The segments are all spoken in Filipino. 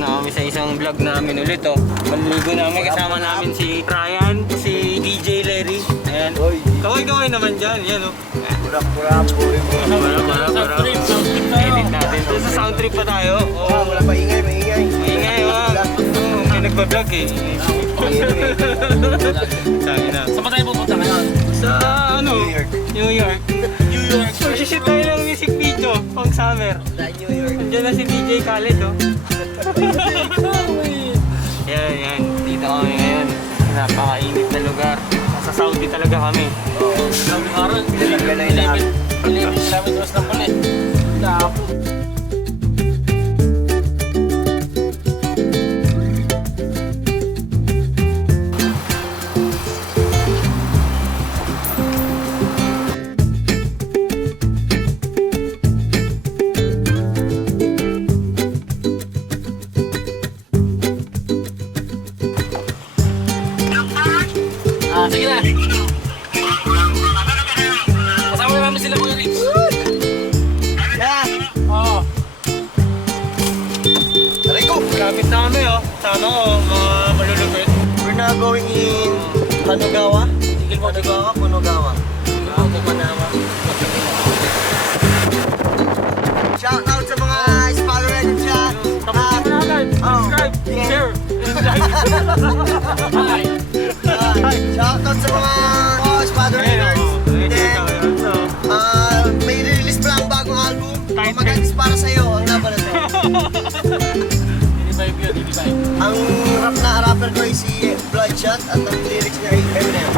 na kami sa isang vlog namin ulit oh. Maliligo namin kasama namin si Ryan, si DJ Larry. Ayan. Kaway-kaway naman dyan, yan oh. Pura-pura. Edit natin. Sa sound trip pa tayo. Oh, wala pa ingay, maingay. Maingay oh. May nagpa-vlog eh. Sabi na. Saan ba tayo pupunta ngayon? Sa ano? New York. Magsishoot tayo ng music video pang summer. New York. Andiyan na si DJ Khaled oh. Yan. Dito kami ngayon. Napakainit na lugar. Nasa Saudi talaga kami. Oo. Sabi araw, 11 kilometers na pala eh. Lapo. Sige na. Kasama na namin sila mga Rips. Yeah! Oo. Aray ko! Kapit na kami oh. Sana oh, malulupit. We're now going in Hanugawa. Hanugawa. Shout out sa mga follower natin siya. Tapos na agad. Subscribe, share, and like. Hi. Shout out sa mga follower natin. May release pa lang bagong album. Magandis para sa'yo ang laban na to. Dinivibe yun, dinivibe. Ang rap na rapper ko ay si Bloodshot at ang lyrics niya ay Eminem.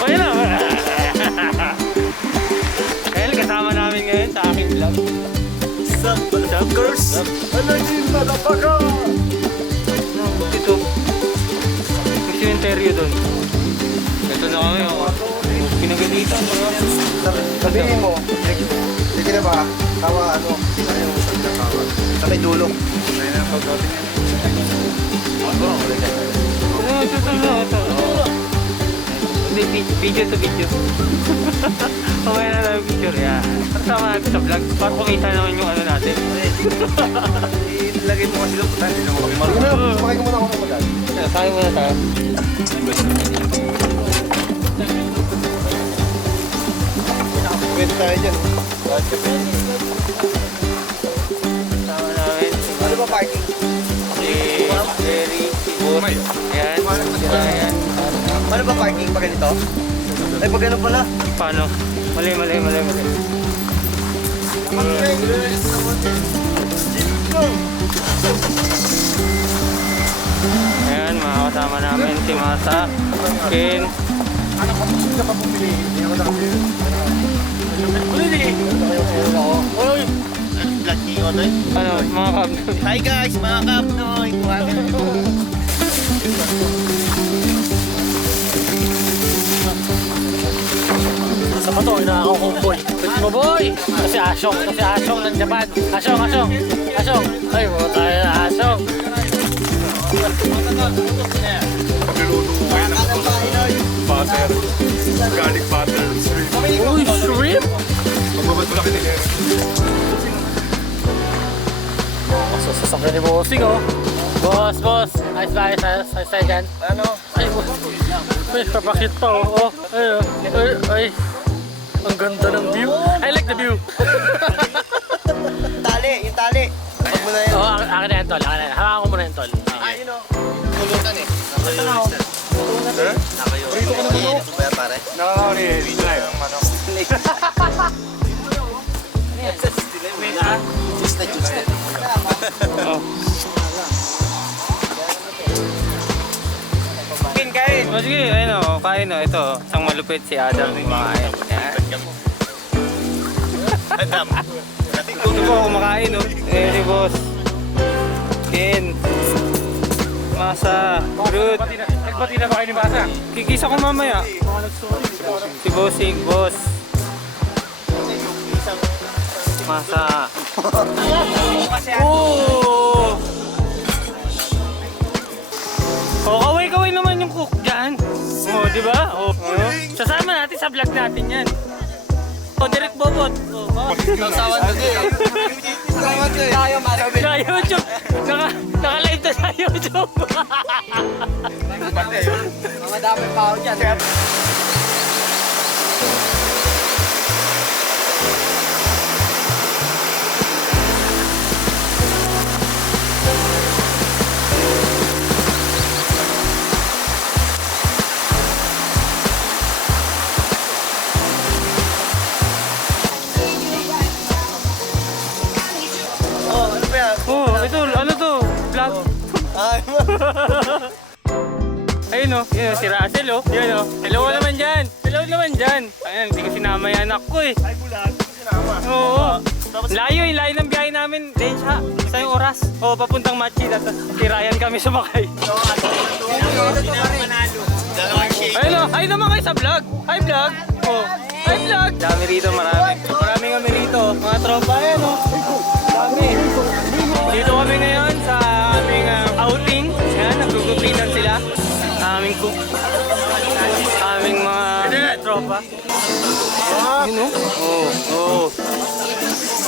Okay na. Kaya kasama namin ngayon sa aking vlog. Sup, motherfuckers? Ano yung motherfucker? Ito. May cementerio doon. Ito na kami oh. Pinagalitan mo. Sabihin mo, sige na ba? Kawa ano? Ano yung sabi na kawa? Sa may dulong. Ayun ang pag-gawin niya. Ito. Hindi, video to video. Kamaya na lang yung picture yan. Kasama natin sa vlog. Para kumita naman yung ano natin. Ilagay mo kasi lang. Hindi na mo kami marunong. Sige na, sumakay ko muna ako ng magal. Sakay muna tayo. Pwede tayo dyan. Kasama namin. Ano ba parking? Si Jerry, si Boss. Yan. Yan. Ano ba parking pa ganito? Ay, pag ganun pala. Paano? Mali. Ayan, mga kasama namin si Masa, Ken. Ano kung gusto ka bumili? Hindi ako nakabili. Uy! Lucky ko to eh. Ano, mga kab. Hi guys, mga kapnoy! Kuhagan na ito. Sa pa to, inakakong Pwede mo boy! Kasi Asyong ng Japan. Asyong! Ay, mo tayo na Asyong. Butter, garlic butter, shrimp. Uy, shrimp! Magbabad mo kami nila. Sasakyan ni Bossing oh. Boss! Ayos tayo dyan. Ano? Ay, may kapakit pa oh. Ay. Ang ganda ng view. I like the view. Yung tali. Pag mo na yan. Oo, akin na yan, tol. Hawakan ko muna yan, tol. Yun o. Tulutan eh. Rito ko naman o. Ito ba yan pare? Nakakarinig na yung manok. Juice na. Oh. Kain. O sige, ayun o. Kain o. Ito, isang malupit si Adam. Kumakain. Yan. Adam. Ito po, kumakain o. Si Boss. Ken. Masa. Groot. Nagbati na ba kayo ni Basa? Kikisa ko mamaya. Si Bossing. Boss. Masa. Oh! Oh, kaway-kaway naman yung cook dyan. Oh, di ba? Oh, sasama natin sa vlog natin yan. O, direct bobot. O, Sasawan ko din. Salamat eh. Tayo, Marvin. sa YouTube. Naka-live na sa YouTube. Mga dami pa ako dyan. Oh, ito, ano to? Vlog. Ayun o, yun o, si Russell o. Yun o, hello naman dyan. Hello naman dyan. Ayun, hindi ko sinama yung anak ko eh. Ay, bulan. Sinama. Oo. Layo yung layo ng biyahe namin. Densya, isang oras. O, papuntang Machi. Tapos tirayan kami sumakay. Ayun o, ayun naman kayo sa vlog. Hi vlog. Oh, hi vlog. Dami rito, marami. Marami kami rito. Mga tropa yan o. Dami. Dito kami ngayon sa aming outing. Yan, naggugupitan sila. Aming cook. Aming mga tropa. Yun o. Oo.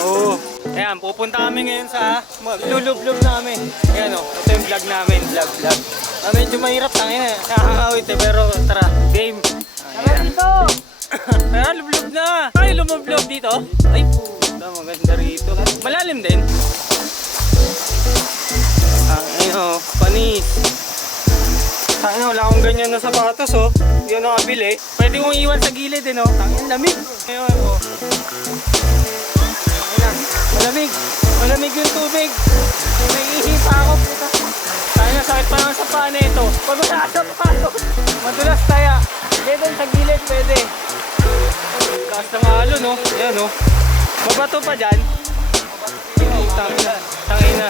Oo. Ayan, pupunta kami ngayon sa lulublob namin. Ayan o, ito yung vlog namin. Vlog. Medyo mahirap lang yun eh. Nakakawit eh, pero tara, game. Tara dito! Ayan, lublob na. Ay, lumublob dito. Ay, puta, maganda rito. Malalim din. Ayun o, panis. Ayun, wala akong ganyan na sapatos o. Hindi ako nakabili. Pwede kong iwan sa gilid eh no. Ayun, lamig. Ayun o. Malamig. Malamig yung tubig. Naiihipa ako. Puta. Tayo na sakit pa naman sa paa na ito. Pag wala sa pato. Madulas taya. Hindi doon sa gilid pwede. Taas ng halo no. Ayan no. Mabato pa dyan. Tangina.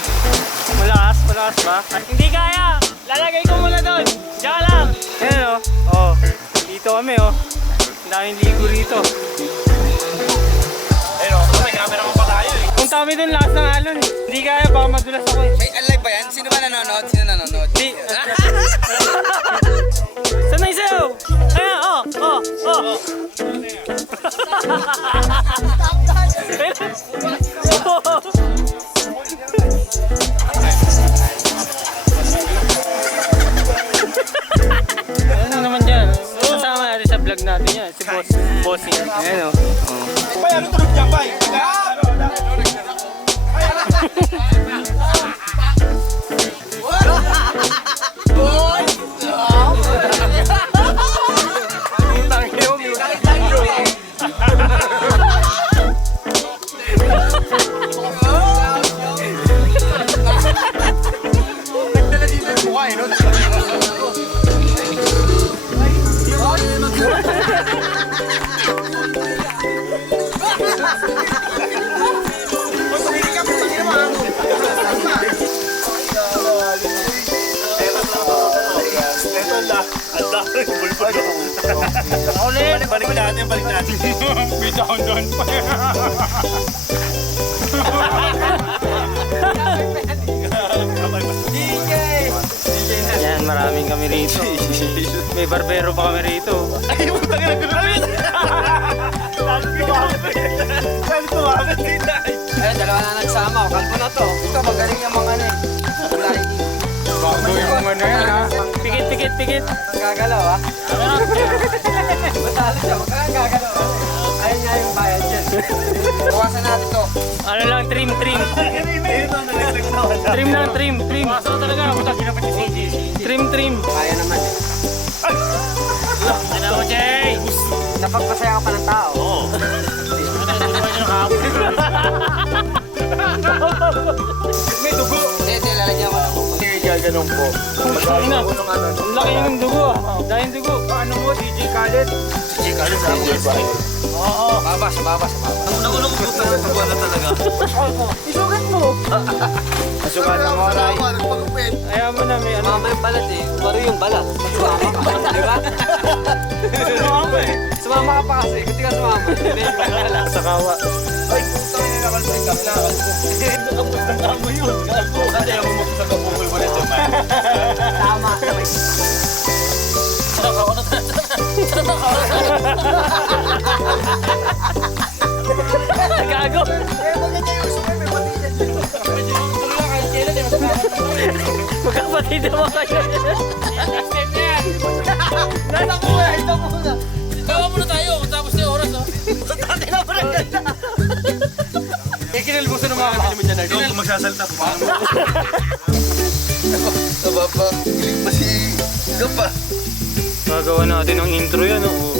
Malakas ba? Hindi kaya. Lalagay ko muna doon. Diyan lang. Ayan o. Oh. Dito kami o. Ang daming ligo rito. May camera mo pa tayo eh. Punta kami doon lakas ng alon eh. Hindi kaya, baka madulas ako eh. May alive ba yan? Sino ba nanonood? Sino nanonood? Di. Sanay sa'yo! Ayan, oh. Ano naman dyan? Kasama natin sa vlog natin yan. Si Bossy. Ayan o. Bay, ano tulog dyan, bay? Balik natin. May down doon pa. Yan, maraming kami rito. May barbero pa kami rito. Ay, yung tangin na gano'n. Lalo tumawag dito. Ayun, dalawa na nagsama. Kalbo na to. Ito, magaling yung mga ano eh. Bago yung ano yan ha. Pikit. Gagalaw ha? Matalo siya. Huwag kang gagalaw. Ayun nga yung bayan dyan. Bawasan natin to. Ano lang, trim. Trim. Paso talaga ako sa ginapat ni CJ. Trim. Kaya naman eh. Ano ko, Jay? Napagpasaya ka pa ng tao. Oo. Ano yung kahapon? May dugo. Hindi, lalagyan ko ng buko. Gaganong po. Ina, ang laki ng dugo ah. Dahil dugo. Ano mo, DJ Khaled? DJ Khaled sa ako ba? Oo. Babas. Nakulong ko pa yung buwan na talaga. Isugat mo. Masukat ng oray. Ayaw mo na may ano. Mama yung balat eh. Waro yung balat. Sumama ka. Di ba? Sumama ka pa kasi. Kasi ka sumama. Hindi yung balat. Sa kawa. Ay, putang ina nakalsay ka. Nakapos mo yun. Kasi ayaw mo sa kapukul mo nito, man. Tama. Sarap ako na. Gago. Eh, maganda yung sumay, may patigan dito. Magkapatid mo kayo. Nasa ko eh, ito muna. Tawa muna tayo, tapos na yung oras, oh. Dati na pa rin ganda. Kinalbusan ng mga kapatid mo dyan. Ikaw kung magsasalta, paano mo? Nababa, kilig pa si Gapa. Gagawa natin ng intro yan, oh.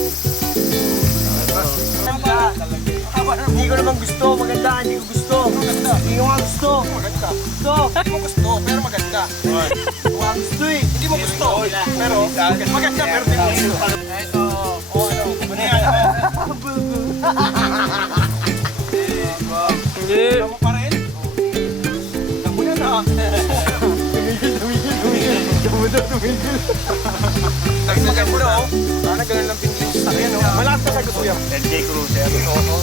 Hindi ko naman gusto, maganda, hindi ko gusto. Hindi ko nga gusto. Maganda. Gusto. Hindi mo gusto, pero maganda. Hindi ko nga gusto eh. Hindi mo gusto, pero maganda, pero hindi mo gusto. Ito, o ano, ano yan? Hindi. Tama pa rin? Tama yan ah. Tumigil. Naging maganda oh. Sana ganun lang pinili sa akin oh. Malakas na sa gusto yan. LJ Cruiser. Oo.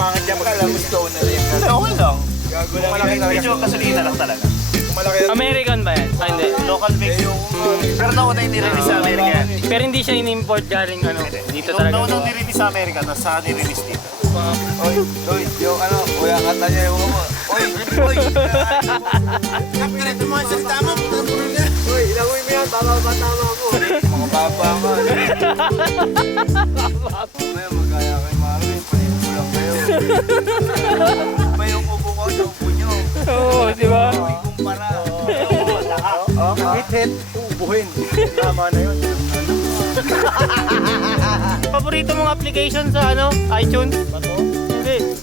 Pangit yan magkala mo stone na rin. Okay lang. Gago lang. Malaki talaga. Medyo kasalita lang talaga. Malaki. American ba yan? Ah, hindi. Local mix. Pero nauna yung nirelease sa Amerika yan. Pero hindi siya in-import galing ano, dito talaga. Naunang nirelease sa Amerika, tapos saka nirelease dito. Oy, yung ano, kuya kata niya yung mo. Oy. Kapit mo ang salita mo. Uy, ilagoy mo yan, tama ba tama mo? Mga baba ka. May magkaya kay Maro, panin ko lang kayo. Pa yung upo ko sa upo nyo. Oo, di ba? Hindi kumpara. Hit, ubuhin. Tama na yun. Paborito mong application sa ano, iTunes? Bato? Hindi.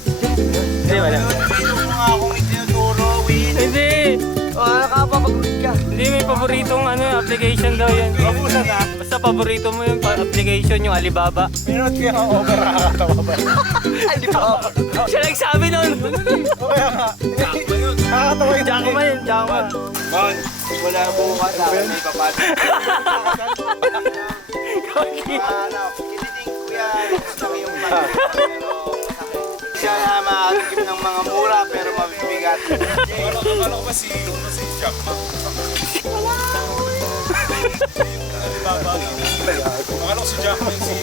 Hindi, wala. Pinto mo nga akong itinuturo, Win. Hindi. Nakapapag-win ka. Hindi, may paboritong ano, application daw yan. Kamusta na? Basta paborito mo yung application, yung Alibaba. Meron kaya ako over nakakatawa ba? Alibaba. Siya nagsabi nun. Kaya nga. Nakakatawa yun. Jackma yun, Jackma. Bon, wala po ka sa akin may papatid. Ano, kiniting ko yan. Gusto ko yung pati. Pero siya na makakagib ng mga mura pero mabibigat. Akala ko ba si Jack Ma? Akala ko si Jack Ma si...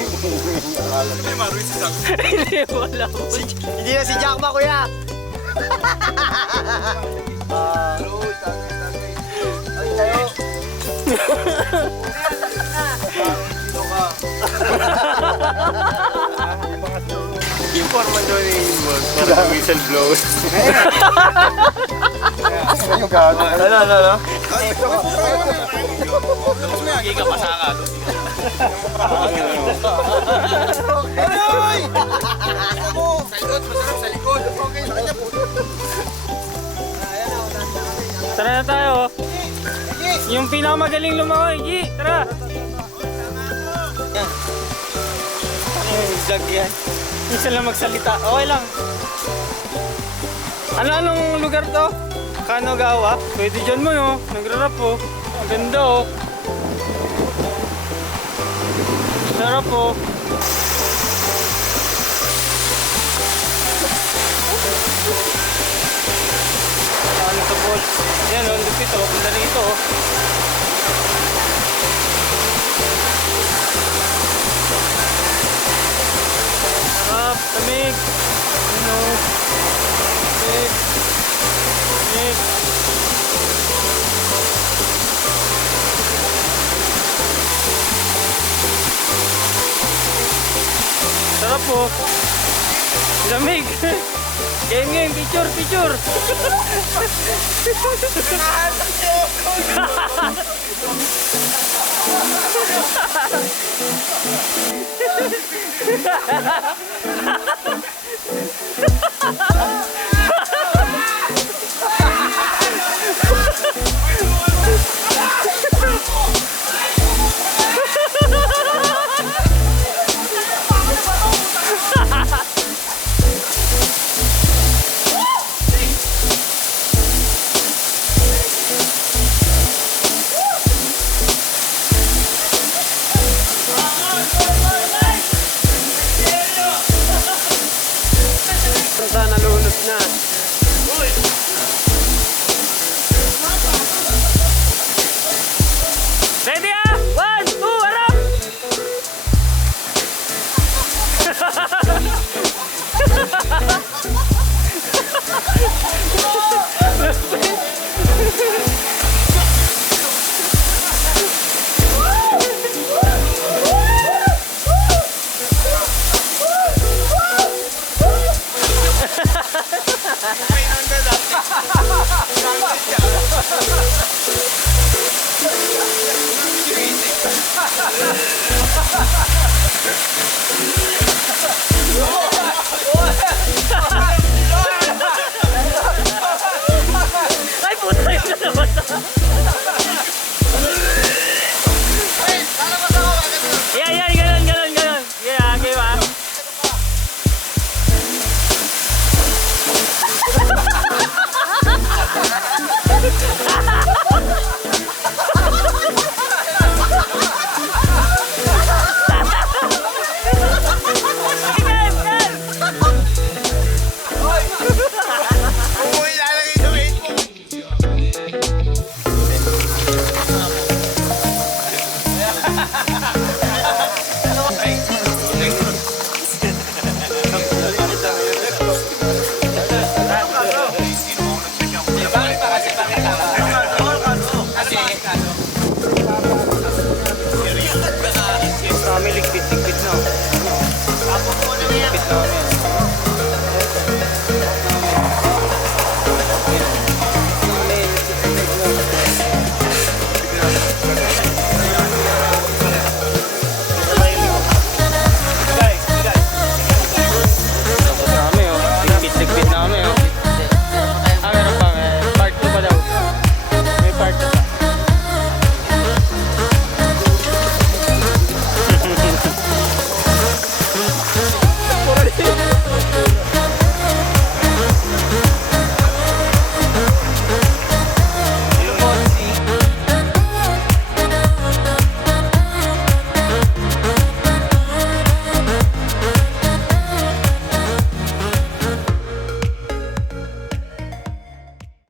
Hindi, Marwin si Jack. Hindi, wala ko. Hindi na si Jack Ma, kuya. Ay, tayo. Yung forma doon yung parang whistleblower. Yung gago. Ano? Hindi ka pasaka. Aray! Ako! Sa likod, masarap sa likod. Okay, sa kanya po. Tara na tayo. Yung pinakamagaling lumangoy, G. Tara. Vlog yan. Isa lang magsalita. Okay lang. Anong lugar to? Kanagawa? Pwede dyan mo, no? Nagra-rap, oh. Ang ganda, oh. Sarap, oh. Ano sa ball? Yan, oh. Lupit, oh. Punta rito, oh. Sarap, tamig. Ano? Tamig. Tamig. Sarap po. Lamig. Game, picture.